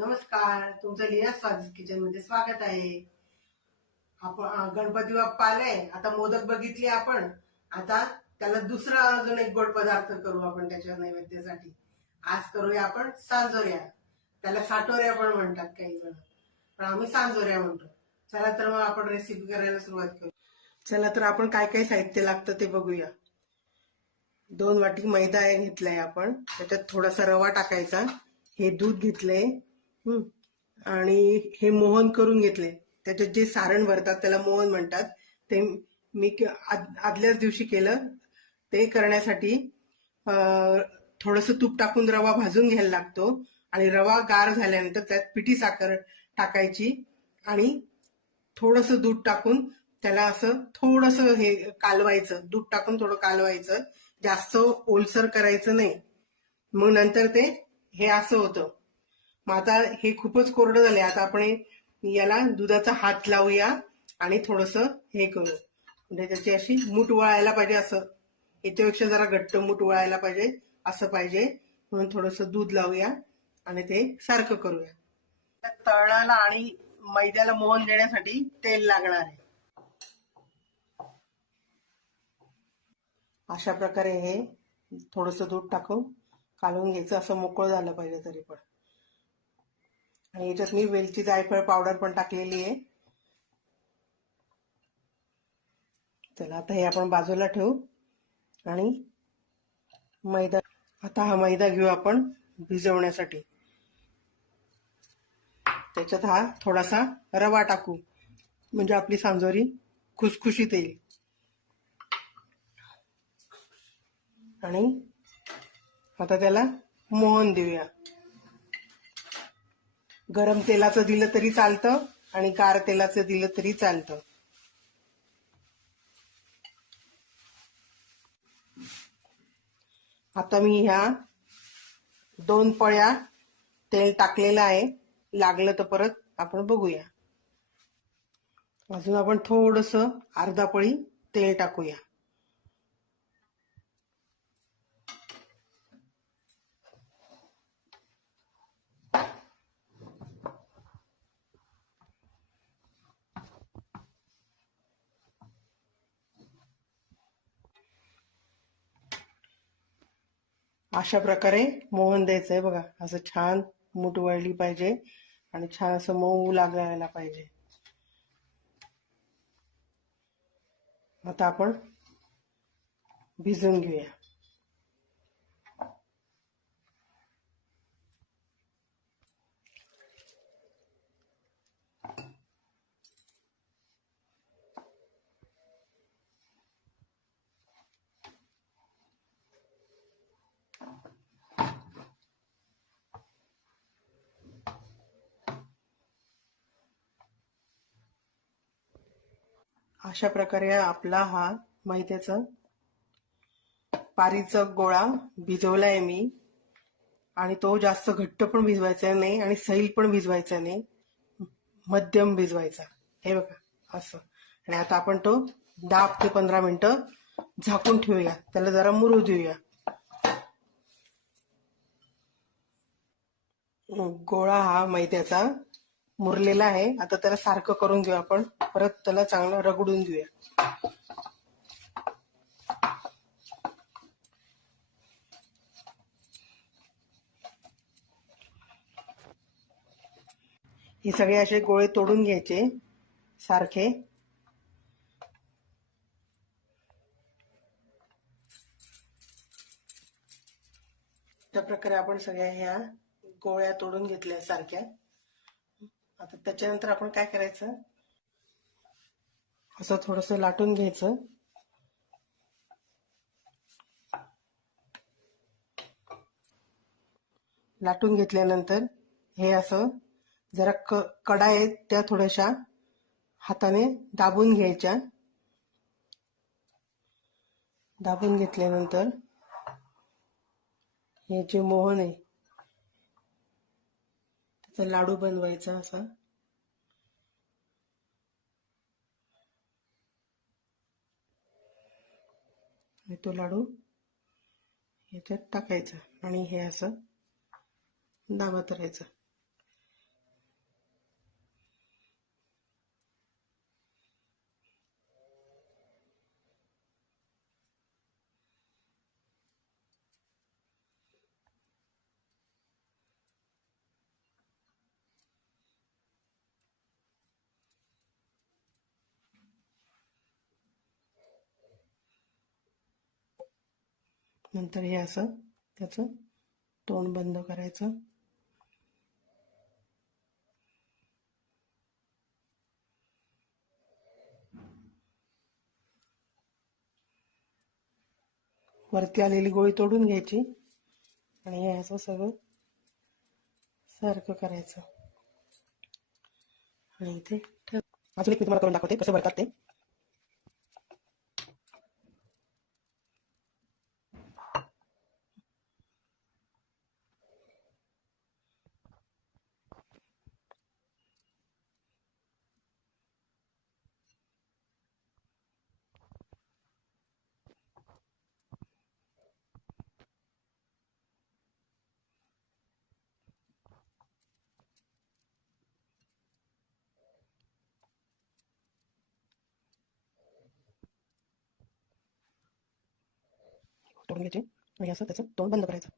नमस्कार तुमचं लिया स्वादिष्ट किचनमध्ये स्वागत आहे. आपण गणपती बाप्पा आले आता मोदक बघितले आपण. आता त्याला दुसरा अजून एक गोड पदार्थ करू आपण त्याच्या नैवेद्यासाठी. आज करूया आपण सांजोऱ्या. त्याला साठोऱ्या पण म्हणतात काही जण. पण आम्ही सांजोऱ्या म्हणतो. चला तर मग आपण रेसिपी करायला सुरुवात करू. चला तर आपण काय काय साहित्य लागतं ते बघूया. दोन वाटी मैदा आहे घेतलाय आपण. त्याच्यात थोडासा रवा टाकायचा. हे दूध घेतलंय. आणि हे मोहन करून घेतले. त्याच्यात जे सारण भरतात त्याला मोहन म्हणतात. ते मी आद- आदल्याच दिवशी केलं. ते करण्यासाठी थोडस तूप टाकून रवा भाजून घ्यायला लागतो. आणि रवा गार झाल्यानंतर त्यात पिठी साखर टाकायची. आणि थोडस दूध टाकून त्याला असं थोडस हे कालवायचं. दूध टाकून थोडं कालवायचं. जास्त ओलसर करायचं नाही. मग नंतर ते हे असं होतं. मग आता हे खूपच कोरडं झालंय. आता आपण याला दुधाचा हात लावूया आणि थोडस हे करू. म्हणजे त्याची अशी मूठ वळायला पाहिजे असं. याच्यापेक्षा जरा घट्ट मूठ वळायला पाहिजे असं पाहिजे. म्हणून थोडस दूध लावूया आणि ते सारखं करूया. तळणाला आणि मैद्याला मोहन देण्यासाठी तेल लागणार आहे. अशा प्रकारे हे थोडस दूध टाकून कालवून घ्यायचं. असं मोकळं झालं पाहिजे तरी पण. आणि याच्यात मी वेलची जायफळ पावडर पण टाकलेली आहे. चला आता हे आपण बाजूला ठेवू. आणि मैदा आता हा मैदा घेऊ आपण भिजवण्यासाठी. त्याच्यात हा थोडासा रवा टाकू. म्हणजे आपली सांजोरी खुसखुशीत येईल. आणि आता त्याला मोहन देऊया. गरम तेलाचं दिलं तरी चालतं आणि गार तेलाचं दिलं तरी चालतं. आता मी ह्या दोन पळ्या तेल टाकलेलं आहे. लागलं तर परत आपण बघूया. अजून आपण थोडस अर्धा पळी तेल टाकूया. अशा प्रकारे मोहन द्यायचंय बघा. असं छान मूठ वळली पाहिजे आणि छान असं मऊ लागायला पाहिजे. आता आपण भिजून घेऊया. अशा प्रकारे आपला हा मैद्याचा पारीचा गोळा भिजवलाय मी. आणि तो जास्त घट्ट पण भिजवायचा नाही आणि सैल पण भिजवायचा नाही. मध्यम भिजवायचा. हे बघा असं. आणि आता आपण तो दहा ते पंधरा मिनिटं झाकून ठेवूया. त्याला जरा मुरू देऊया. गोळा हा मैद्याचा मुरलेला आहे. आता त्याला सारखं करून घेऊ आपण. परत त्याला चांगलं रगडून घेऊया हे सगळे असे गोळे तोडून घ्यायचे. सारखे. त्या प्रकारे आपण सगळ्या ह्या गोळ्या तोडून घेतल्या सारख्या. आता त्याच्यानंतर आपण काय करायचं? असं थोडस लाटून घ्यायचं. लाटून घेतल्यानंतर हे असं जरा क कडा आहेत त्या थोड्याशा हाताने दाबून घ्यायच्या. दाबून घेतल्यानंतर हे जे मोहन आहे तर लाडू बनवायचा असा. तो लाडू ह्याच्यात टाकायचा आणि हे असं दाबत राहायचं. नंतर हे असं त्याचं तोंड बंद करायचं. वरती आलेली गोळी तोडून घ्यायची आणि हे असं सगळं सारखं करायचं. आणि इथे अजून एक मी तुम्हाला करून दाखवते कसं भरतात ते. काढून घ्यायचे आणि असं त्याचं तोंड बंद करायचं.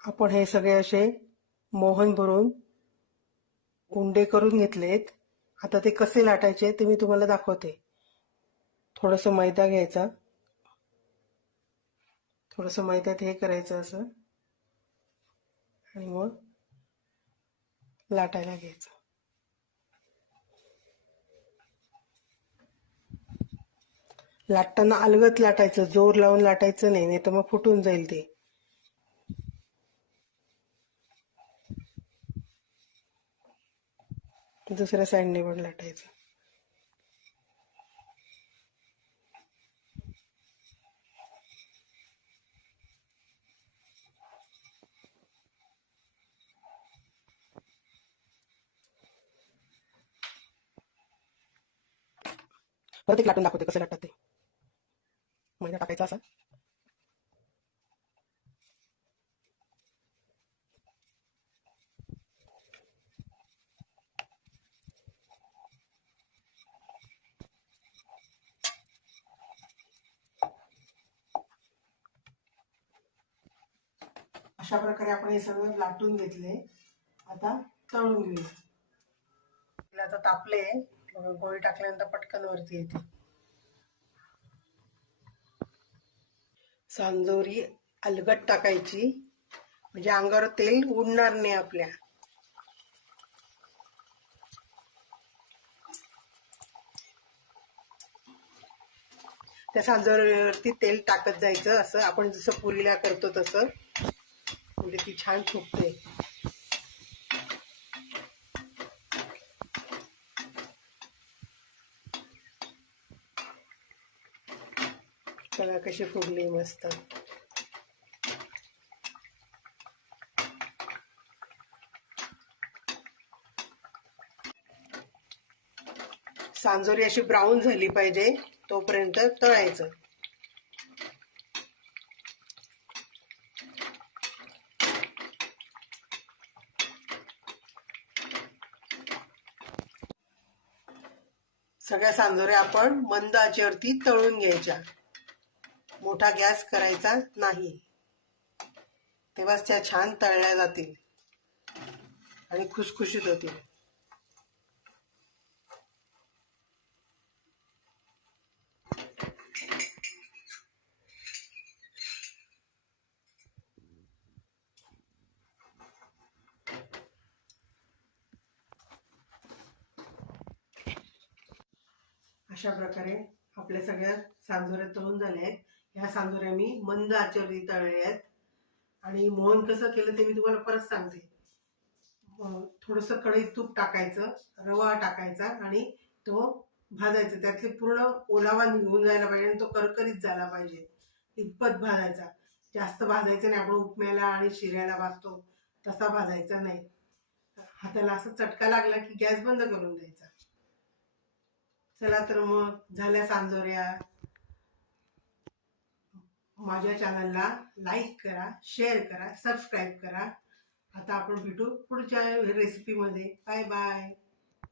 आपण हे सगळे असे मोहन भरून उंडे करून घेतलेत. आता ते कसे लाटायचे ते मी तुम्हाला दाखवते. थोडंसं मैदा घ्यायचा. थोडंसं मैद्यात हे करायचं असं. आणि मग लाटायला घ्यायचं. लाटताना अलगत लाटायचं जोर लावून लाटायचं नाही नाही तर मग फुटून जाईल ते. दुसऱ्या साईडने पण लाटायचं. प्रत्येक लाटून दाखवते कसं लाटतात ते. मैदा टाकायचा असा अशा प्रकारे आपण हे सगळं लाटून घेतले. आता तळून घेऊ. आता तापले गोळी टाकल्यानंतर पटकन वरती येते. सांजोरी अलगट टाकायची. म्हणजे अंगावर तेल उडणार नाही आपल्या. त्या सांजोरीवरती तेल टाकत जायचं. असं आपण जसं पुरीला करतो तसं. म्हणजे ती छान फुगते. बघा कशी फुगली मस्त सांजोरी अशी ब्राऊन झाली पाहिजे तोपर्यंत तळायचं. सगळ्या सांजोऱ्या आपण मंद आचेवरती तळून घ्यायच्या. मोठा गॅस करायचा नाही. तेव्हाच त्या छान तळल्या जातील. आणि खुसखुशीत होतील. अशा प्रकारे आपल्या सगळ्या सांजोऱ्या तळून झाल्या आहेत. ह्या सांजोऱ्या मी मंद आचेवरती तळल्या आहेत आणि मोहन कसं केलं ते मी तुम्हाला परत सांगते. थोडंसं कढईत तूप टाकायचं रवा टाकायचा आणि तो भाजायचा. त्यातले पूर्ण ओलावा निघून जायला पाहिजे आणि तो करकरीत झाला पाहिजे. इतपत भाजायचा. जास्त भाजायचं नाही आपण उपम्याला आणि शिऱ्याला भाजतो तसा भाजायचा नाही. हाताला असं चटका लागला की गॅस बंद करून द्यायचा. चला तर मग झाल्या सांजोऱ्या. माझ्या चॅनलला लाईक करा शेअर करा सबस्क्राईब करा. आता आपण भेटू पुढच्या रेसिपीमध्ये. Bye bye.